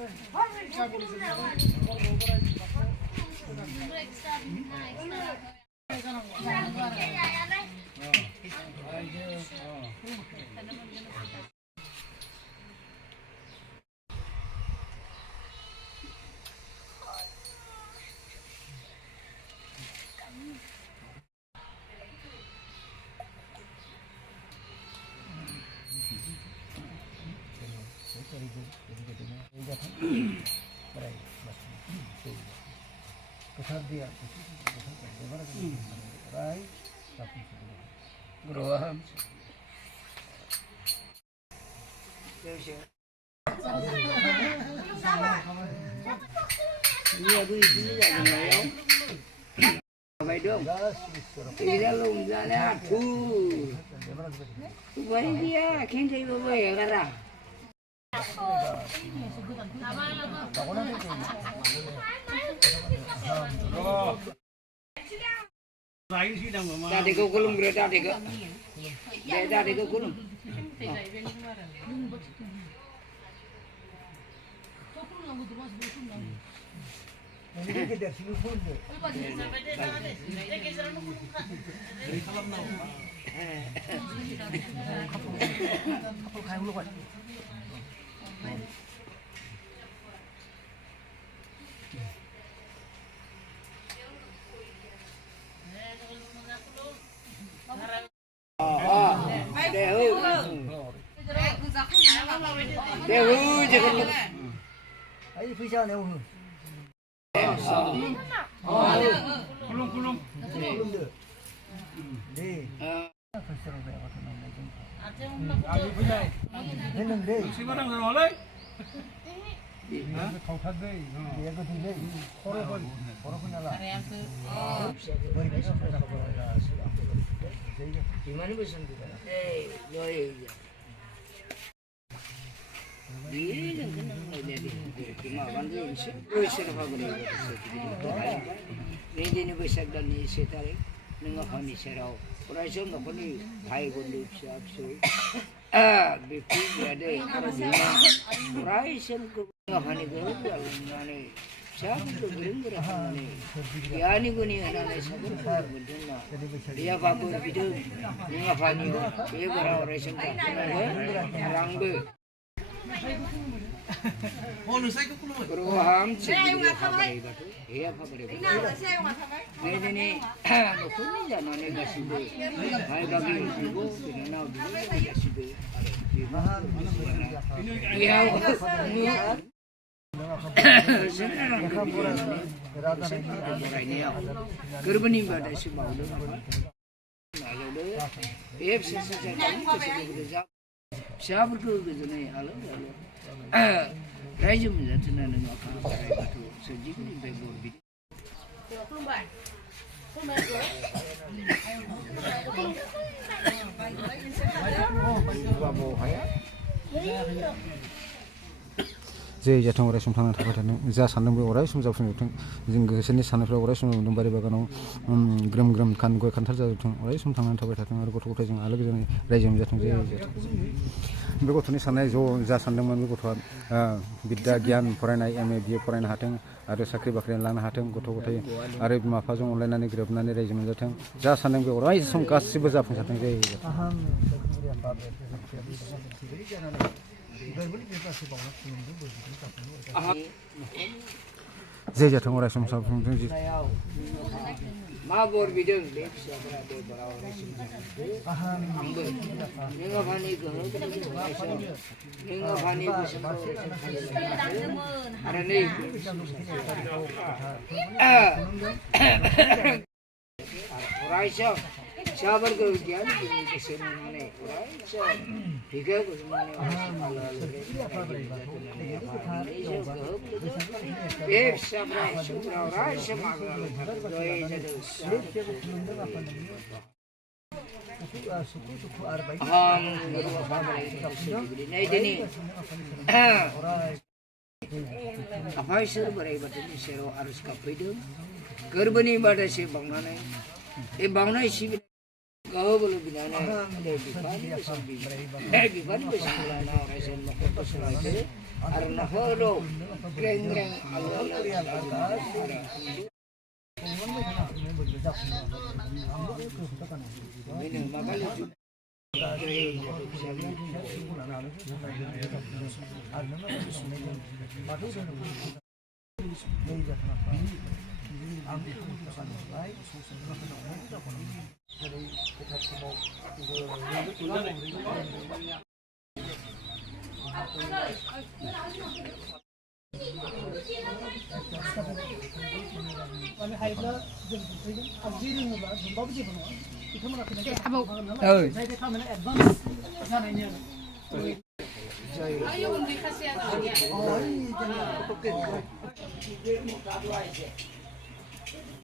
Vậy được thì ra lùng ra nè thu vậy kia khen thấy bố về cái ra ta đi câu kulum bro ta đi câu để ta đi câu kulum ini kita sini pun deh. Ayo pisau nih. Kulum. Deh. Ini besar dan ini setara, nengah kami serau. Orang semua kami hai gundu siap sui. Bipi ada. Orang semua nengah kami gundu, nane siap tu gundu nane. Ya ni guni nane sabar gundu na. Dia bagus bidu nengah kami. Dia berapa orang semua orang ber. 그리고 함치 이게 파버리 같아. 해야 파버리. 내년에 뭐 혼자 나네 가시고 발각이 있고 그냥 나오고 가시고. 그러니 말다시 마음도 나도 앱스에서 제가 siapa tu kejenai alam alam, raja menjadi nana makan karai batu sejik ni bebor bid. जे जाथों अराय सम थांना थाबाय थानो जा सानदों बे अराय सम जाफुंजोबथों जों गोसोनि साननायफ्रा अराय सम मोनदों बारि बागानाव ग्रोम ग्रोम खान गय खान्थाल जाजोबथों अराय सम थांनानै थाबाय थाथों आरो गथ' गथायजों आलो गोजोनै रायजो जाथों जे बे गथ'नि साननाय ज' जा सानदोंमोन बे गथ'आ बिद्या गियान फरायनाय एम ए बि ए फरायनो हाथों आरो साख्रि बाख्रि लानो हाथों गथ' गथाय आरो बिमा बिफाजों अनलायनानै गोरोबनानै रायजो मोनजाथों जा सानदों बे अराय सम गासिबो जाफुंसारथों जे जे जाथों अराय सम जाफुंथों जे माबोर बिदों बे फिसाफोरा बे बराव आंबो नोङो फानि गोहो नोङो फानि आरो नै अरायसम साबर को ज्ञान किसे माने अरायसम ठीक है कुछ माने एक सबरा शुभरा अरायसम नहीं देनी apa sih berai batu sero harus kapidum kerbani pada si bangunan bangunan si kau belum binaan deh bifan besar lana orang sen makan pasal itu Arna holo, greng